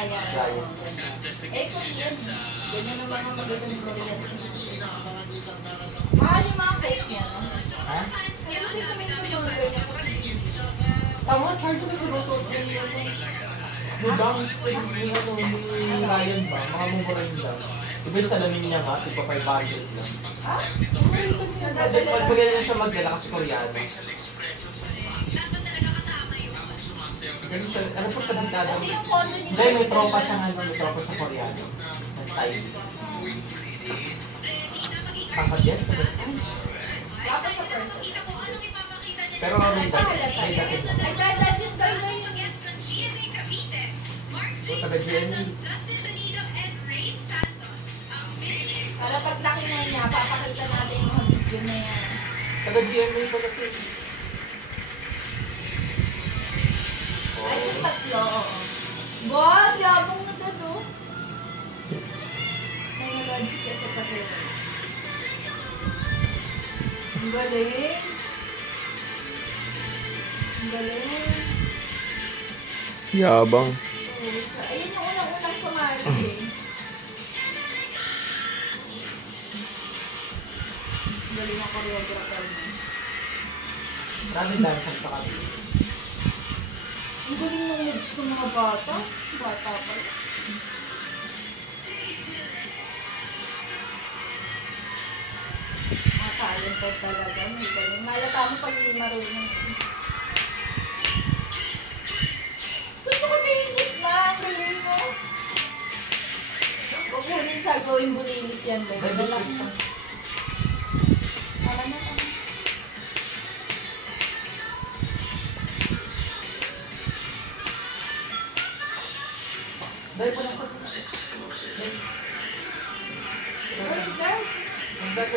Ryan. Ryan. Korean. Ganyan ang mga magandang Korean. Mahal yung mga fake niya, no? Ha? Hindi kami yung ganyan ko si Tama, try ko na sinusuot yung yung bang steak ni Ryan ba? Mga mumura yun lang. Iba yung salamin niya nga, tipo 500 lang. Kasi pag magaling na siya magdala kasi Koreano. Ganun siya, ano po sa bintana? Kasi yung condo ni Hindi, may tropa siya nga, may tropa sa Koreano. Na stylist. Kakadyan sa Best. Tapos sa person. Pero may dati. May dati. Ay, dahil yung gano'n yung Taga GMA. para paglaki na niya, papakita natin yung video na yan. Taga GMA pala ito. Ay, yung tatlo, oo. God, yabong na doon, oh. Nangyayon si kasi pati. Ang galing. Ang galing. Yabang. Ayun yung unang-unang sumali eh. Ang galing ang choreographer mo. Maraming dancing sa kanila. Ang galing ng moves ng mga bata. Bata pa. Mga talented talaga. May galing. Malata mo pag marunong. Gusto ko na yung gitna. Ang galing mo. Huwag mo rin sa gawing bulilit yan. Lalak mo. Tama na. Dahil pa lang sa